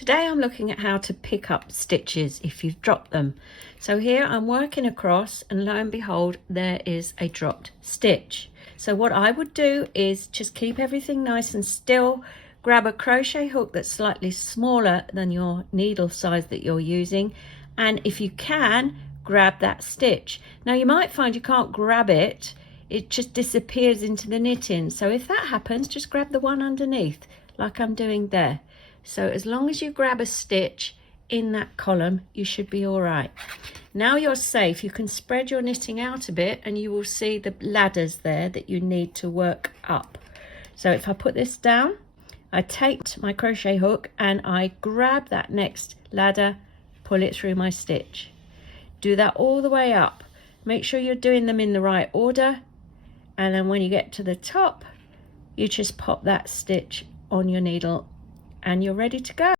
Today I'm looking at how to pick up stitches if you've dropped them. So here I'm working across and lo and behold there is a dropped stitch. So what I would do is just keep everything nice and still, grab a crochet hook that's slightly smaller than your needle size that you're using, and if you can, grab that stitch. Now you might find you can't grab it, it just disappears into the knitting. So if that happens, just grab the one underneath like I'm doing there. So as long as you grab a stitch in that column, you should be all right. Now you're safe. You can spread your knitting out a bit and you will see the ladders there that you need to work up. So if I put this down, I take my crochet hook and I grab that next ladder, pull it through my stitch. Do that all the way up. Make sure you're doing them in the right order. And then when you get to the top, you just pop that stitch on your needle and you're ready to go.